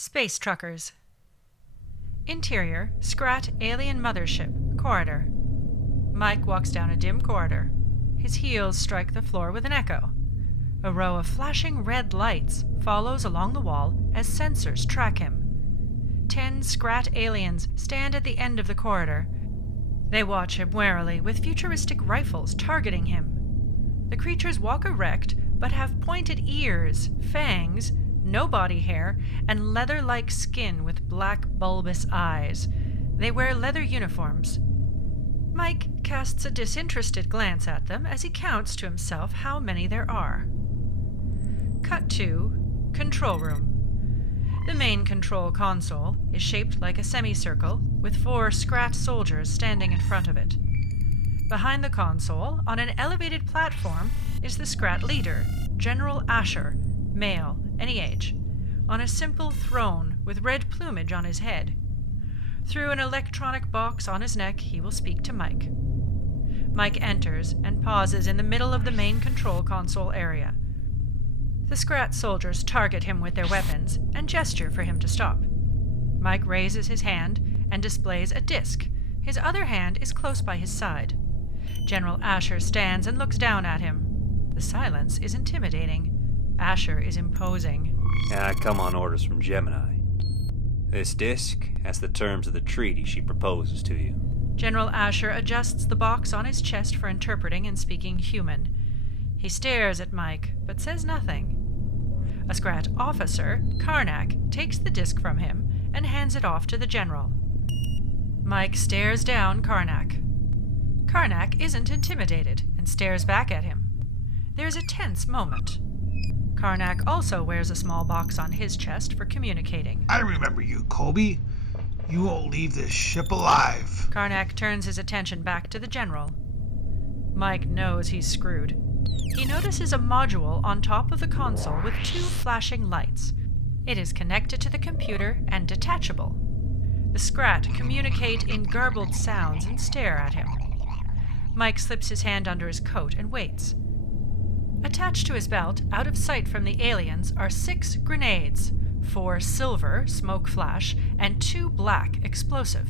Space truckers. Interior, Scrat alien mothership, corridor. Mike walks down a dim corridor. His heels strike the floor with an echo. A row of flashing red lights follows along the wall as sensors track him. 10 Scrat aliens stand at the end of the corridor. They watch him warily, with futuristic rifles targeting him. The creatures walk erect, but have pointed ears, fangs, no body hair, and leather-like skin with black, bulbous eyes. They wear leather uniforms. Mike casts a disinterested glance at them as he counts to himself how many there are. Cut to control room. The main control console is shaped like a semicircle, with 4 Scrat soldiers standing in front of it. Behind the console, on an elevated platform, is the Scrat leader, General Asher, male, any age, on a simple throne with red plumage on his head. Through an electronic box on his neck, he will speak to Mike. Mike enters and pauses in the middle of the main control console area. The Scrat soldiers target him with their weapons and gesture for him to stop. Mike raises his hand and displays a disc. His other hand is close by his side. General Asher stands and looks down at him. The silence is intimidating. Asher is imposing. I come on orders from Gemini. This disc has the terms of the treaty she proposes to you. General Asher adjusts the box on his chest for interpreting and speaking human. He stares at Mike, but says nothing. A Scrat officer, Karnak, takes the disc from him and hands it off to the general. Mike stares down Karnak. Karnak isn't intimidated and stares back at him. There's a tense moment. Karnak also wears a small box on his chest for communicating. I remember you, Colby. You won't leave this ship alive. Karnak turns his attention back to the general. Mike knows he's screwed. He notices a module on top of the console with 2 flashing lights. It is connected to the computer and detachable. The Scrat communicate in garbled sounds and stare at him. Mike slips his hand under his coat and waits. Attached to his belt, out of sight from the aliens, are 6 grenades, 4 silver, smoke flash, and 2 black, explosive.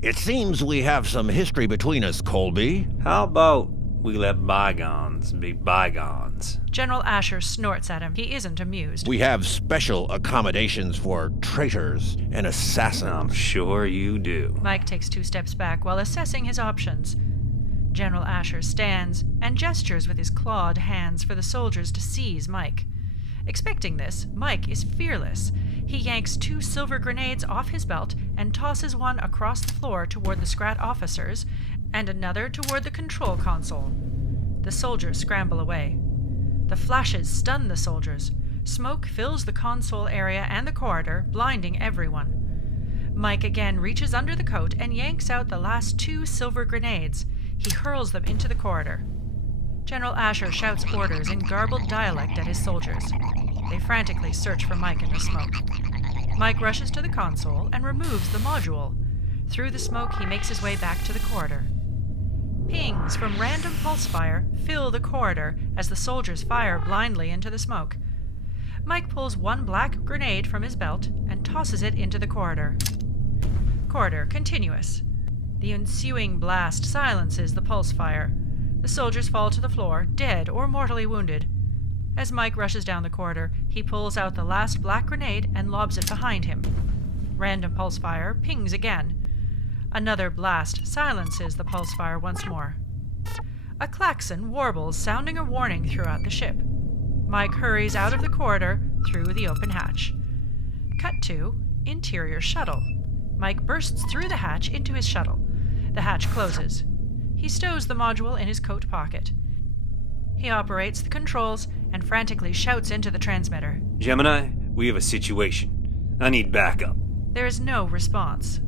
It seems we have some history between us, Colby. How about we let bygones be bygones? General Asher snorts at him. He isn't amused. We have special accommodations for traitors and assassins. I'm sure you do. Mike takes 2 steps back while assessing his options. General Asher stands and gestures with his clawed hands for the soldiers to seize Mike. Expecting this, Mike is fearless. He yanks 2 silver grenades off his belt and tosses one across the floor toward the Scrat officers and another toward the control console. The soldiers scramble away. The flashes stun the soldiers. Smoke fills the console area and the corridor, blinding everyone. Mike again reaches under the coat and yanks out the last 2 silver grenades. He hurls them into the corridor. General Asher shouts orders in garbled dialect at his soldiers. They frantically search for Mike in the smoke. Mike rushes to the console and removes the module. Through the smoke, he makes his way back to the corridor. Pings from random pulse fire fill the corridor as the soldiers fire blindly into the smoke. Mike pulls 1 black grenade from his belt and tosses it into the corridor. Corridor continuous. The ensuing blast silences the pulse fire. The soldiers fall to the floor, dead or mortally wounded. As Mike rushes down the corridor, he pulls out the last black grenade and lobs it behind him. Random pulse fire pings again. Another blast silences the pulse fire once more. A klaxon warbles, sounding a warning throughout the ship. Mike hurries out of the corridor through the open hatch. Cut to interior shuttle. Mike bursts through the hatch into his shuttle. The hatch closes. He stows the module in his coat pocket. He operates the controls and frantically shouts into the transmitter. Gemini, we have a situation. I need backup. There is no response.